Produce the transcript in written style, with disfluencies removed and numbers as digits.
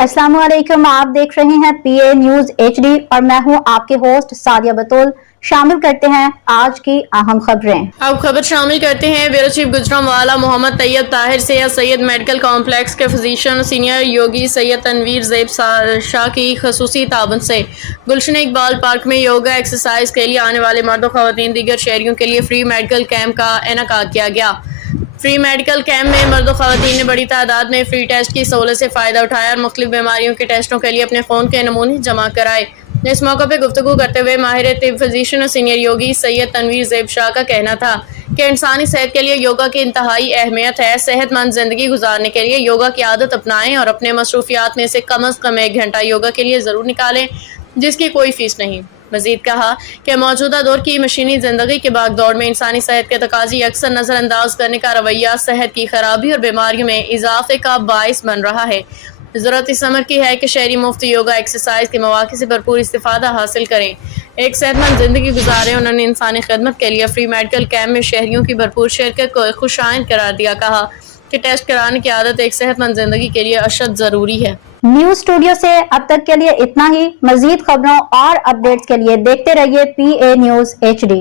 अस्सलाम वालेकुम, आप देख रहे हैं पीए न्यूज एचडी और मैं हूं आपके होस्ट सादिया बतूल। शामिल करते हैं आज की अहम खबरें। अब खबर शामिल करते हैं। ब्यूरो चीफ गुजरांवाला मोहम्मद तैयब ताहिर से सैयद मेडिकल कॉम्प्लेक्स के फिजिशियन सीनियर योगी सैयद तनवीर ज़ैब शाह की खसूसी ताबन से गुलशन इकबाल पार्क में योगा एक्सरसाइज के लिए आने वाले मर्द और ख़वातीन दीगर शहरियों के लिए फ्री मेडिकल कैंप का इनेकाद किया गया। फ्री मेडिकल कैंप में मर्द और ख़वातीन ने बड़ी तादाद में फ्री टेस्ट की सहूलत से फ़ायदा उठाया और मुख्तलिफ बीमारियों के टेस्टों के लिए अपने ख़ून के नमूने जमा कराए। इस मौके पर गुफ्तगू करते हुए माहिर तिब फिजिशियन और सीनियर योगी सैयद तनवीर ज़ैब शाह का कहना था कि इंसानी सेहत के लिए योगा की इंतहाई अहमियत है। सेहतमंद ज़िंदगी गुजारने के लिए योगा की आदत अपनाएं और अपने मसरूफियात में से कम अज़ कम 1 घंटा योगा के लिए ज़रूर निकालें, जिसकी कोई फ़ीस नहीं। मज़ीद कहा कि मौजूदा दौर की मशीनी ज़िंदगी के भागदौड़ में इंसानी सेहत के तकाज़े अक्सर नज़रअंदाज करने का रवैया सेहत की खराबी और बीमारियों में इजाफे का बाइस बन रहा है। ज़रूरत इस अमर की है कि शहरी मुफ्त योगा एक्सरसाइज के मौक़े से भरपूर इस्तिफ़ादा हासिल करें, एक सेहतमंद ज़िंदगी गुजारें। उन्होंने इंसानी खिदमत के लिए फ्री मेडिकल कैंप में शहरियों की भरपूर शिरकत को खुशाइन करार दिया। कहा कि टेस्ट कराने की आदत एक सेहतमंद ज़िंदगी के लिए अशद ज़रूरी है। न्यूज स्टूडियो से अब तक के लिए इतना ही। मजीद खबरों और अपडेट्स के लिए देखते रहिए पीए न्यूज एचडी।